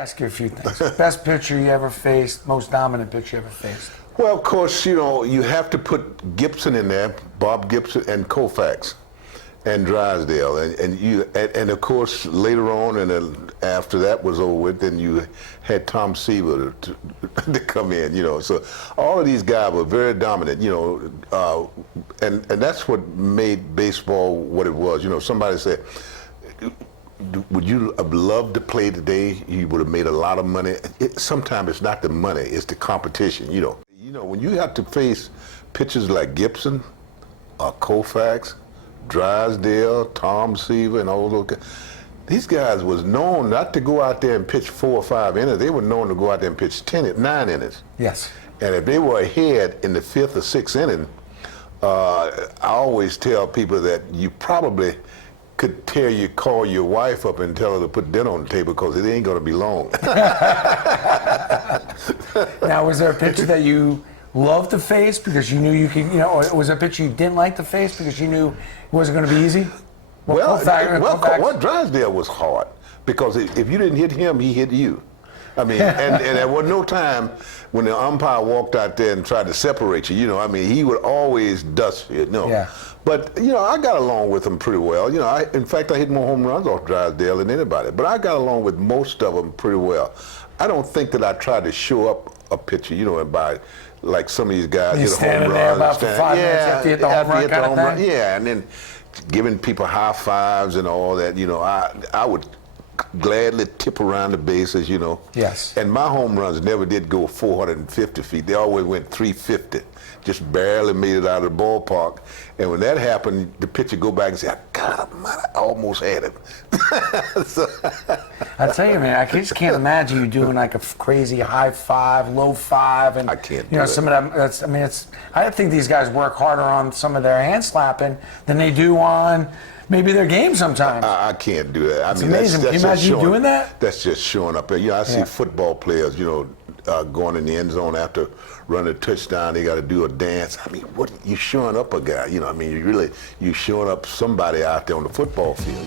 ask you a few things. Best pitcher you ever faced, most dominant pitcher you ever faced? Well, of course, you have to put Gibson in there, Bob Gibson, and Koufax, and Drysdale, and of course later on, and then after that was over with, then you had Tom Seaver to come in. So all of these guys were very dominant. And that's what made baseball what it was. Somebody said, would you have loved to play today? You would have made a lot of money. Sometimes it's not the money, it's the competition. When you have to face pitchers like Gibson, Koufax, Drysdale, Tom Seaver, and all those guys, these guys was known not to go out there and pitch 4 or 5 innings. They were known to go out there and pitch 9 innings. Yes. And if they were ahead in the 5th or 6th inning, I always tell people that you probably could call your wife up and tell her to put dinner on the table because it ain't going to be long. Now, was there a pitcher that you loved to face because you knew you could, or was there a pitcher you didn't like to face because you knew it wasn't going to be easy? Well, Drysdale was hard because if you didn't hit him, he hit you. I mean, and there was no time when the umpire walked out there and tried to separate you. He would always dust you. Yeah. But I got along with him pretty well. In fact, I hit more home runs off Drysdale than anybody. But I got along with most of them pretty well. I don't think that I tried to show up a pitcher, and by like some of these guys you hit a home standing run. there about for 5 minutes after you hit the home run kind of thing? Yeah, and then giving people high fives and all that. I would gladly tip around the bases, Yes. And my home runs never did go 450 feet. They always went 350. Just barely made it out of the ballpark. And when that happened, the pitcher go back and say, God, I almost had him. I tell you, man, I just can't imagine you doing like a crazy high five, low five, and I can't do some of them. I think these guys work harder on some of their hand slapping than they do on maybe their game sometimes. I can't do that. It's amazing. Can you imagine you doing that? That's just showing up. I see football players, going in the end zone after running a touchdown. They got to do a dance. What you showing up a guy? You showing up somebody out there on the football field.